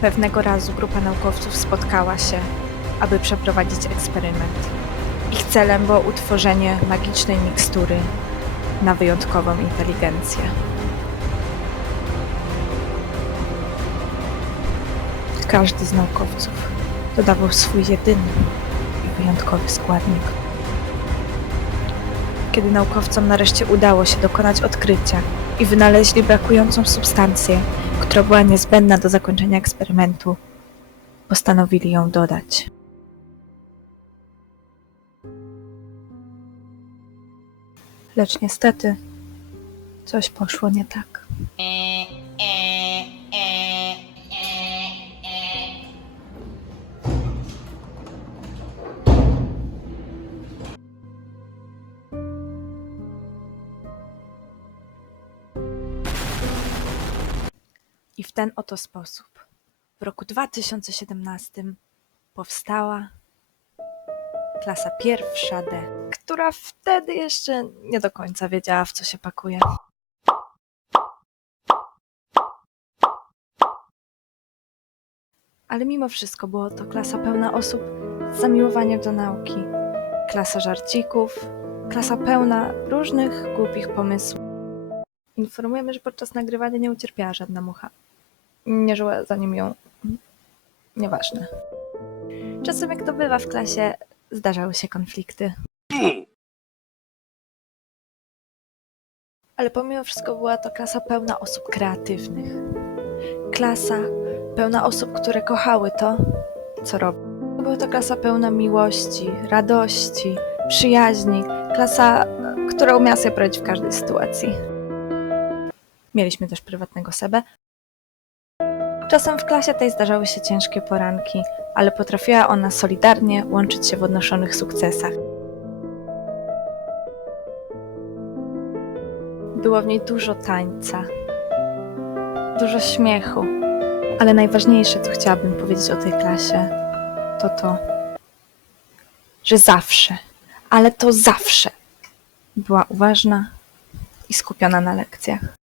Pewnego razu grupa naukowców spotkała się, aby przeprowadzić eksperyment. Ich celem było utworzenie magicznej mikstury na wyjątkową inteligencję. Każdy z naukowców dodawał swój jedyny i wyjątkowy składnik. Kiedy naukowcom nareszcie udało się dokonać odkrycia i wynaleźli brakującą substancję, która była niezbędna do zakończenia eksperymentu, postanowili ją dodać. Lecz niestety coś poszło nie tak. I w ten oto sposób w roku 2017 powstała klasa pierwsza D, która wtedy jeszcze nie do końca wiedziała, w co się pakuje. Ale mimo wszystko było to klasa pełna osób z zamiłowaniem do nauki, klasa żarcików, klasa pełna różnych głupich pomysłów. Informujemy, że podczas nagrywania nie ucierpiała żadna mucha. Nie żyła zanim ją. Nieważne. Czasem, jak to bywa w klasie, zdarzały się konflikty. Ale pomimo wszystko była to klasa pełna osób kreatywnych. Klasa pełna osób, które kochały to, co robią. Była to klasa pełna miłości, radości, przyjaźni. Klasa, która umiała sobie poradzić w każdej sytuacji. Mieliśmy też prywatnego Sebę. Czasem w klasie tej zdarzały się ciężkie poranki, ale potrafiła ona solidarnie łączyć się w odnoszonych sukcesach. Było w niej dużo tańca, dużo śmiechu, ale najważniejsze, co chciałabym powiedzieć o tej klasie, to to, że zawsze, ale to zawsze była uważna i skupiona na lekcjach.